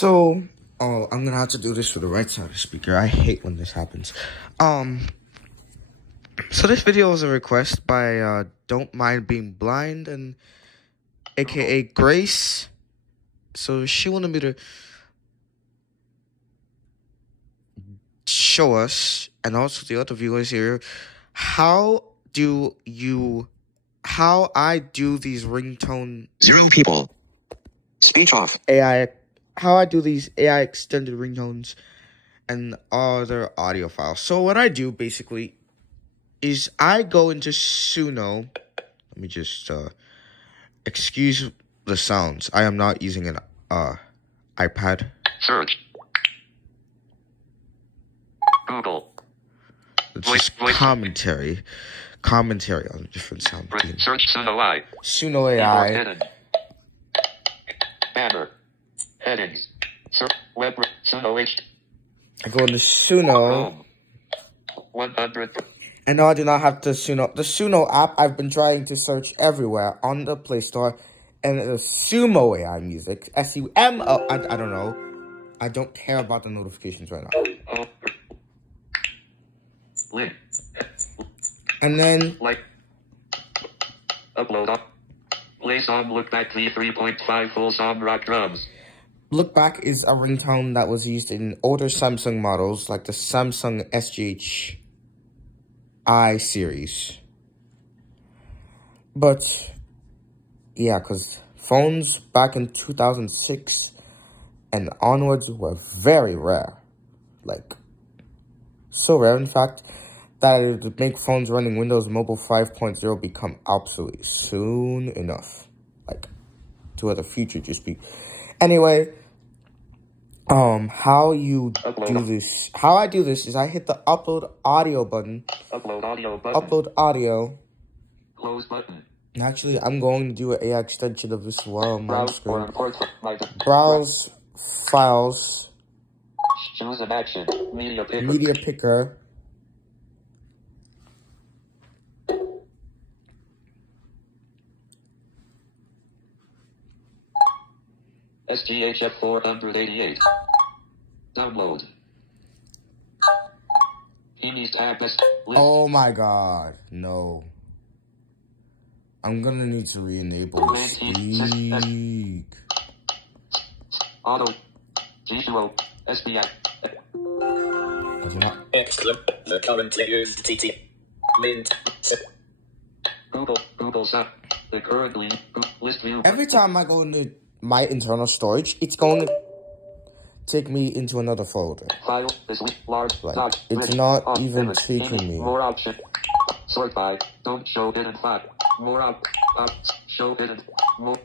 So, I'm gonna have to do this for the right side of the speaker. I hate when this happens. So this video was a request by, Don't Mind Being Blind, and aka Grace. So she wanted me to show us, and also the other viewers here, how I do these ringtone 0 people. Speech off. how I do these AI extended ringtones and other audio files. So what I do basically is I go into Suno. Let me just excuse the sounds. I am not using an iPad. Search. Google. It's just commentary on different sound. Search Suno AI. Suno AI. Banner. Headings. Search web. Suno H. I go into Suno. 100. And no, I do not have the Suno app. I've been trying to search everywhere on the Play Store, and the Sumo AI music. SUMO. I don't know. I don't care about the notifications right now. Link. And then Upload up. Play song Look Back V3.5 full song rock drums. Look Back is a ringtone that was used in older Samsung models like the Samsung SGH I series. But yeah, because phones back in 2006 and onwards were very rare. Like, so rare, in fact, that it would make phones running Windows Mobile 5.0 become obsolete soon enough. Like, to the future just be. Anyway, how I do this is I hit the upload audio button. Upload audio. Close button. And actually, I'm going to do an AI extension of this while I'm on screen. Browse files. Choose an action. Media picker. SGHF 488. Download. Oh my god, no. I'm gonna need to re-enable speak. Auto. G2O. SBI. Excellent. The currently used TT. Mint. Google Sap. The currently list view. Every time I go into my internal storage, it's going to take me into another folder. File is large. Like, it's not even taking me. More option. Sort by. Don't show hidden file. More show hidden. More.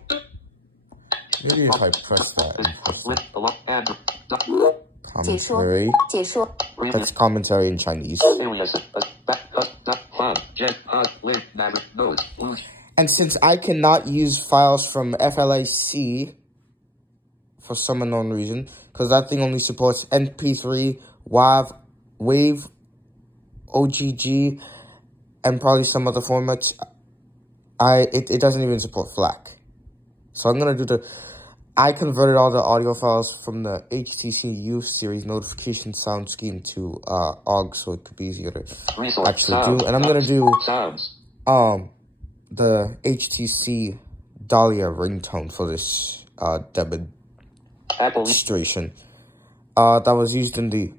Maybe if I press that and press commentary. That's commentary in Chinese. And since I cannot use files from FLAC for some unknown reason, because that thing only supports MP3, WAV, OGG, and probably some other formats, it doesn't even support FLAC. So I'm gonna do I converted all the audio files from the HTC U series notification sound scheme to OGG, so it could be easier to actually do. And I'm gonna do the HTC Dahlia ringtone for this demonstration that was used in the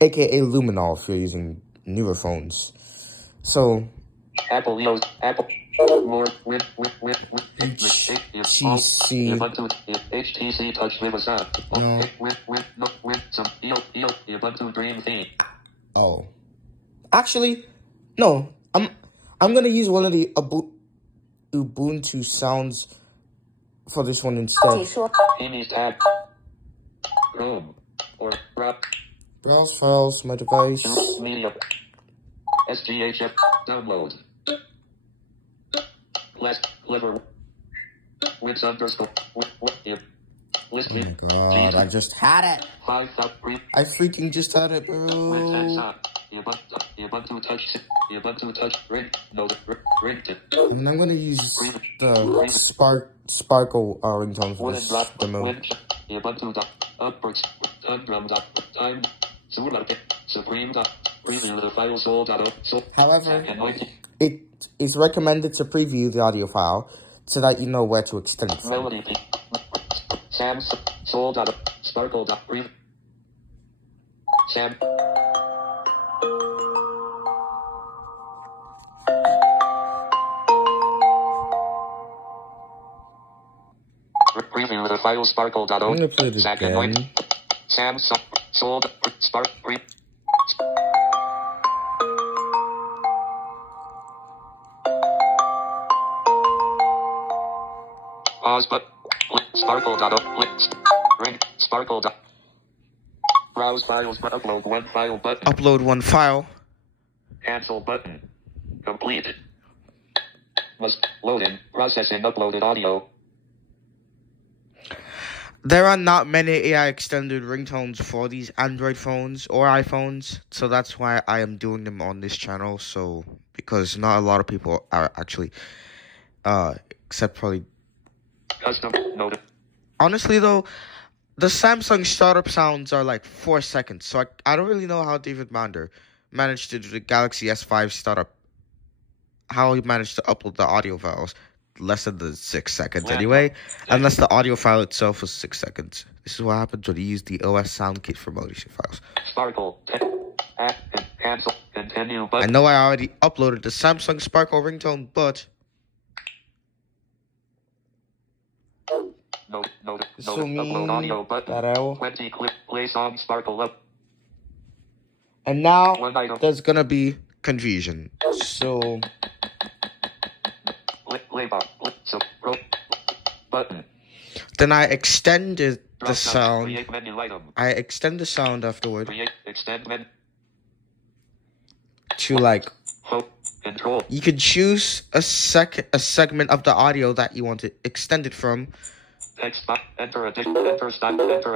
aka Luminol if you're using newer phones. So HTC Touch Viva. Oh, actually, no. I'm gonna use one of the Ubuntu sounds for this one instead. Browse files, my device. Media. SGHF download. Clever. With underscore. Oh my god, I just had it. I freaking just had it, bro. Ubuntu Touch. And I'm gonna use the Sparkle ringtone for this demo. Ubuntu. Upwards. Undrum. Time. Supreme. Preview the file sold. However, it is recommended to preview the audio file so that you know where to extend it from. Melody. Sam's sold. Sparkle. Sam. Preview the file sparkle. I'm gonna play it again. Sam sold spark. Pause but sparkle. Ring sparkle. Browse files but upload one file button. Upload one file. Cancel button. Complete. Must load in. Processing uploaded audio. There are not many AI extended ringtones for these Android phones or iPhones, so that's why I am doing them on this channel. So because not a lot of people are actually, except probably. Custom noted. Honestly though, the Samsung startup sounds are like 4 seconds, so I don't really know how David Mander managed to do the Galaxy S5 startup. How he managed to upload the audio files less than the 6 seconds anyway, unless the audio file itself was 6 seconds. This is what happens when you use the OS sound kit for motion files. Sparkle. Cancel. Continue. I know I already uploaded the Samsung Sparkle ringtone, but this will mean that I will. 20 clip play song Sparkle up. And now there's gonna be confusion. So play bar. So button. Then I extended the sound. Create menu item. I extend the sound afterward Create extend menu. to like. Control. You could choose a segment of the audio that you want to extend it from. Text box. Enter a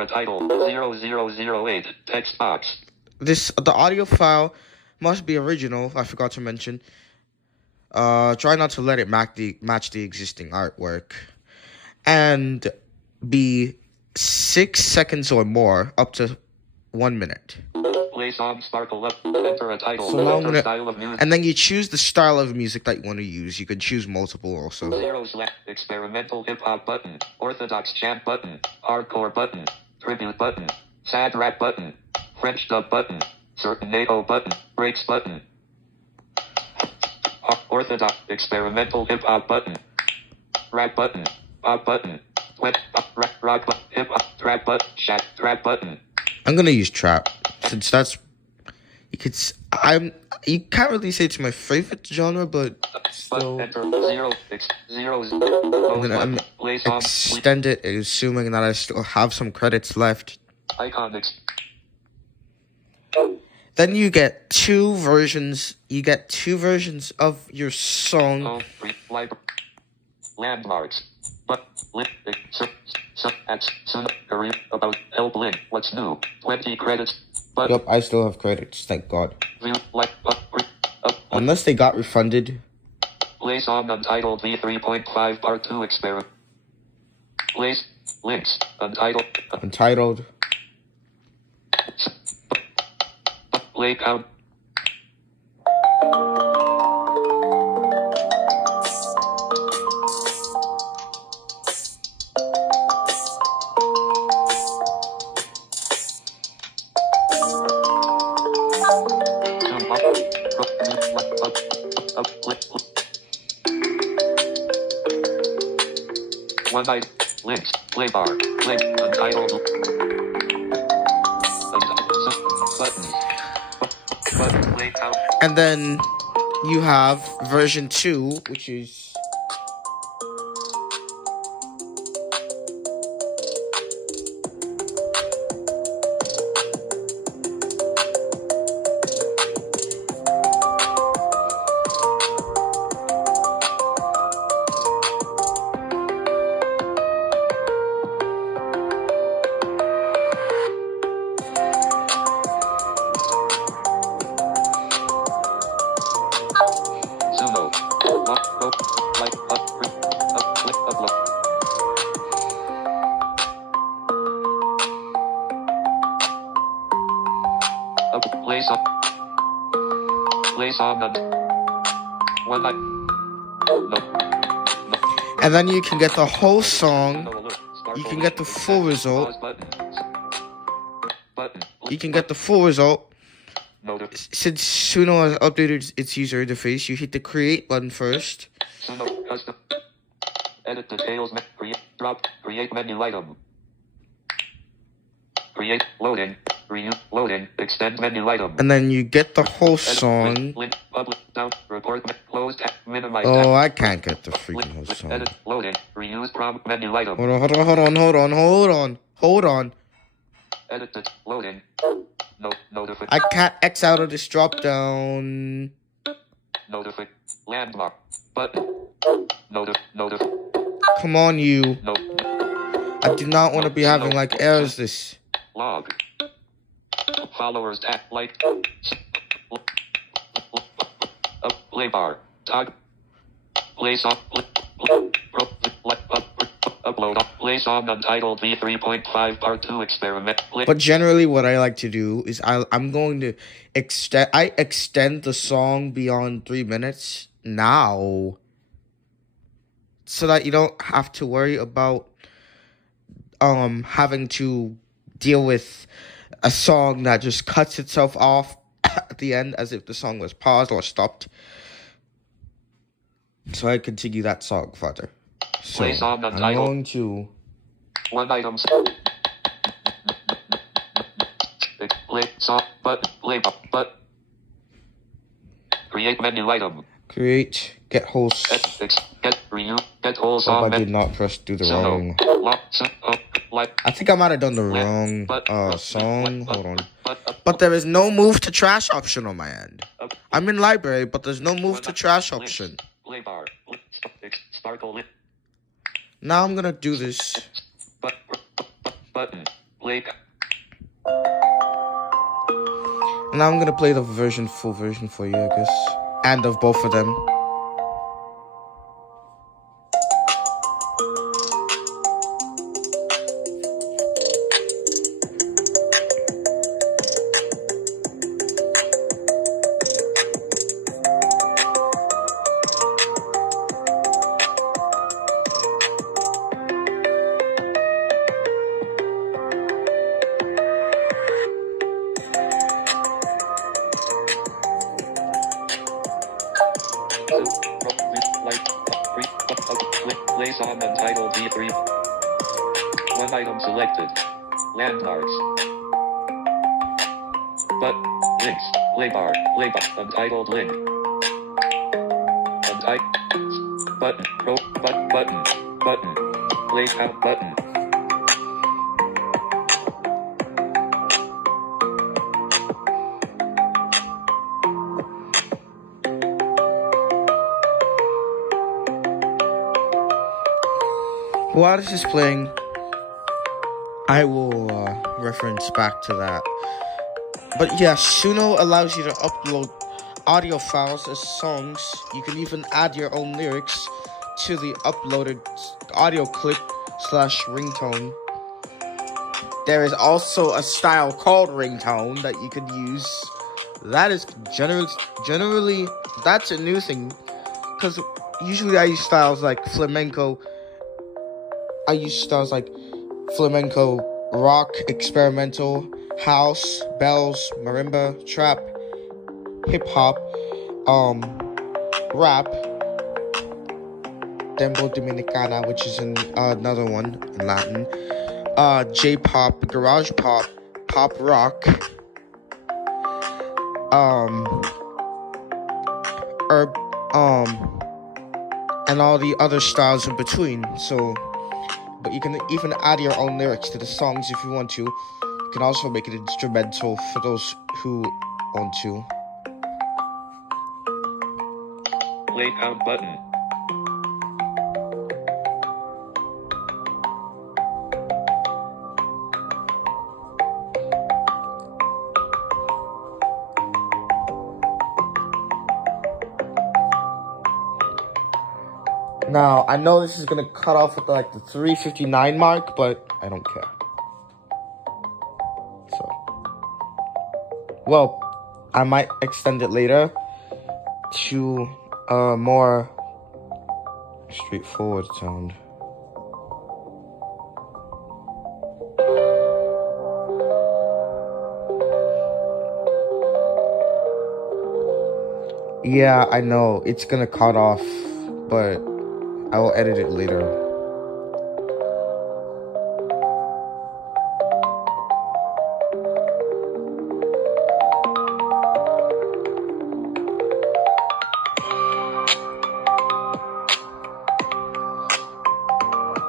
title. 0008. Text box. The audio file must be original. I forgot to mention. Try not to let it match the existing artwork, and be 6 seconds or more, up to 1 minute. Play song Sparkle up. Enter a title. So now I'm gonna, style of music. and then you choose the style of music that you want to use. You can choose multiple also. 0 experimental hip hop button. Orthodox chant button. Hardcore button. Tribute button. Sad rap button. French dub button. Certain NATO button. Breaks button. Orthodox experimental hip hop button. Rap button. Pop button. Rock button. Hip hop trap button. Chat trap button. I'm gonna use trap since that's you can't really say it's my favorite genre, but still. Enter 0 I'm gonna extend it, assuming that I still have some credits left. Icon. Then you get two versions. You get two versions of your song. Landmarks. But about help link. What's new? 20 credits. But Yep, I still have credits. Thank God. view Unless they got refunded. Play song untitled V3.5 Part 2 experiment. Place links untitled. Untitled. Play count. One night links play bar link untitled buttons button play count. And then you have version 2, which is Suno. Play song. Play song and one night. No. And then you can get the whole song. No alert. Start You can over. get the full result. Pause button. You can get the full result. Notif- Since Suno has updated its user interface, you hit the create button first. Suno custom. Edit details. Create. Drop. Create menu item. Create. Loading. Renew. Loading. Extend menu item. And then you get the whole Edit, song. link, public, down, report, close, tab, minimize, Oh, tab, I can't get the freaking whole link, song. edit, loading, reuse prompt, menu item, Hold on. edit it, loading, notify, I can't X out of this drop down. notify, landmark, button, notify, Come on, you. no, I do not want to be having like errors this. log, followers, tag, like, play bar, tag, play song, upload, play song untitled V3.5 part 2 experiment, play. But generally what I like to do is I'm going to extend the song beyond 3 minutes now. So that you don't have to worry about having to deal with a song that just cuts itself off at the end as if the song was paused or stopped. So I continue that song further. So Play song I'm untitled. going to One item. Play song, play but create menu item. create, get whole Get renew, get whole I song. did not press do the wrong. I think I might have done the wrong song. Hold on. But there is no move to trash option on my end. I'm in library, but there's no move to trash option. Play bar. Sparkle lit. Now I'm gonna do this. Button. Play. And now I'm gonna play the full version for you, I guess. And of both of them. Play song untitled V3. One item selected. Landmarks. But links. Play bar. Untitled link. Button. Button. Play count button. While this is playing, I will reference back to that. But yeah, Suno allows you to upload audio files as songs. You can even add your own lyrics to the uploaded audio clip / ringtone. There is also a style called ringtone that you can use. That is generally that's a new thing, because usually I use styles like flamenco. I use styles like flamenco, rock, experimental, house, bells, marimba, trap, hip-hop, rap, dembo dominicana, which is another one in Latin, J-pop, garage pop, pop rock, and all the other styles in between. So, but you can even add your own lyrics to the songs if you want to. You can also make it instrumental for those who want to. Play count button. Now, I know this is going to cut off at like the 3:59 mark, but I don't care. So, well, I might extend it later to a more straightforward sound. Yeah, I know, it's gonna cut off, but I will edit it later.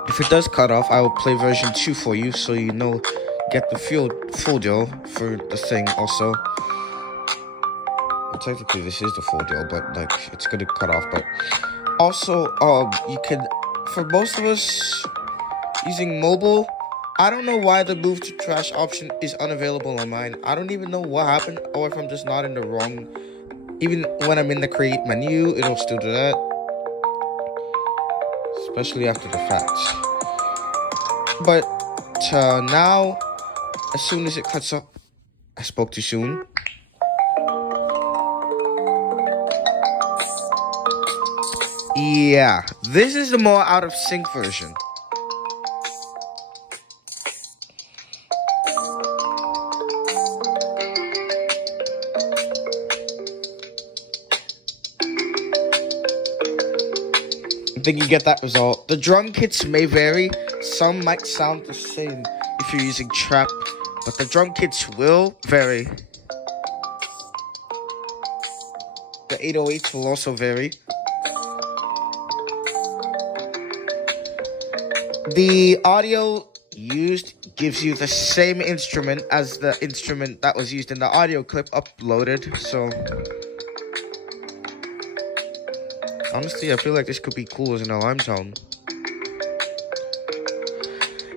If it does cut off, I will play version 2 for you, so you know, get the full deal for the thing also. Well, technically this is the full deal, but like, it's gonna cut off. But also, you can, for most of us using mobile, I don't know why the move to trash option is unavailable on mine. I don't even know what happened, or if I'm just not in the wrong. Even when I'm in the create menu, it'll still do that, especially after the fact. But now, as soon as it cuts off, I spoke too soon. Yeah, this is the more out of sync version. I think you get that result. The drum kits may vary. Some might sound the same if you're using trap, but the drum kits will vary. The 808s will also vary. The audio used gives you the same instrument as the instrument that was used in the audio clip uploaded, so honestly, I feel like this could be cool as an alarm sound.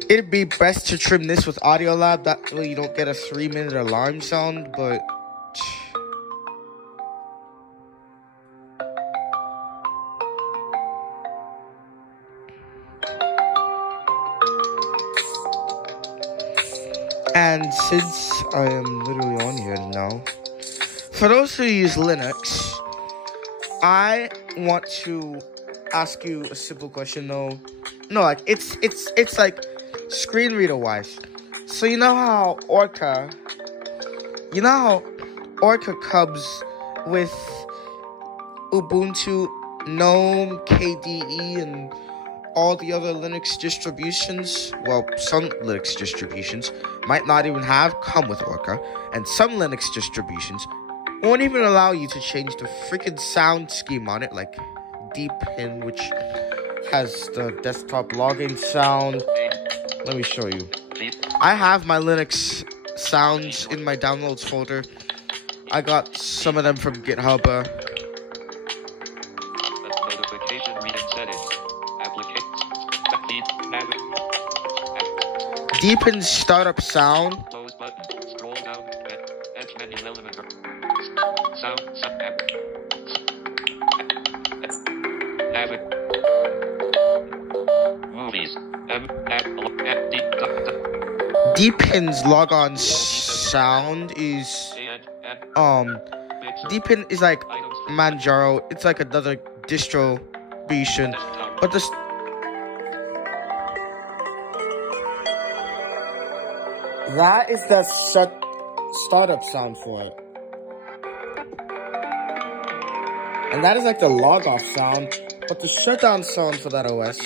It'd be best to trim this with Audiolab, that way you don't get a 3-minute alarm sound, but and since I am literally on here now, for those who use Linux, I want to ask you a simple question. No, like it's like screen reader wise. So you know how Orca comes with Ubuntu, GNOME, KDE, and all the other Linux distributions? Well, some Linux distributions might not even come with Orca, and some Linux distributions won't even allow you to change the freaking sound scheme on it, like Deepin, which has the desktop login sound. Let me show you. I have my Linux sounds in my downloads folder. I got some of them from GitHub. Notification reading settings. Deepin's startup sound. Close button. Scroll down. Edge menu element. Sound. Movies. Deepin's logon sound is Deepin is like Manjaro. It's like another distribution, but that is the startup sound for it, and that is like the log off sound. But the shutdown sound for that OS.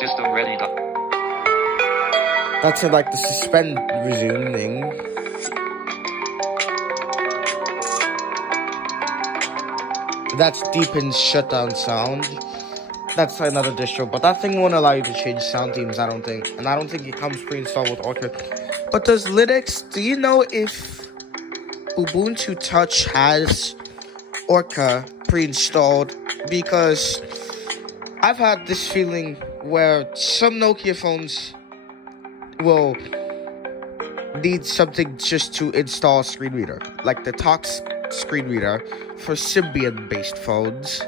System ready. That's like the suspend resume thing. That's Deepin's shutdown sound. That's another distro, but that thing won't allow you to change sound themes, I don't think. And I don't think it comes pre-installed with Orca. But does Linux, do you know if Ubuntu Touch has Orca pre-installed? Because I've had this feeling where some Nokia phones will need something just to install a screen reader. Like the screen reader for Symbian-based phones.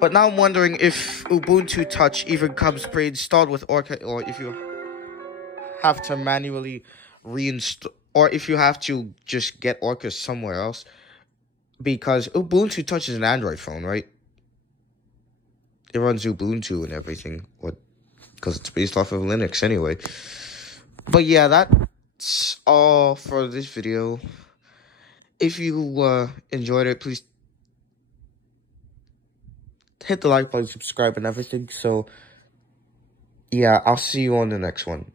But now I'm wondering if Ubuntu Touch even comes pre-installed with Orca, or if you have to manually reinstall, or if you have to just get Orca somewhere else. Because Ubuntu Touch is an Android phone, right? It runs Ubuntu and everything, because it's based off of Linux anyway. But yeah, that's all for this video. If you enjoyed it, please hit the like button, subscribe, and everything. So, yeah, I'll see you on the next one.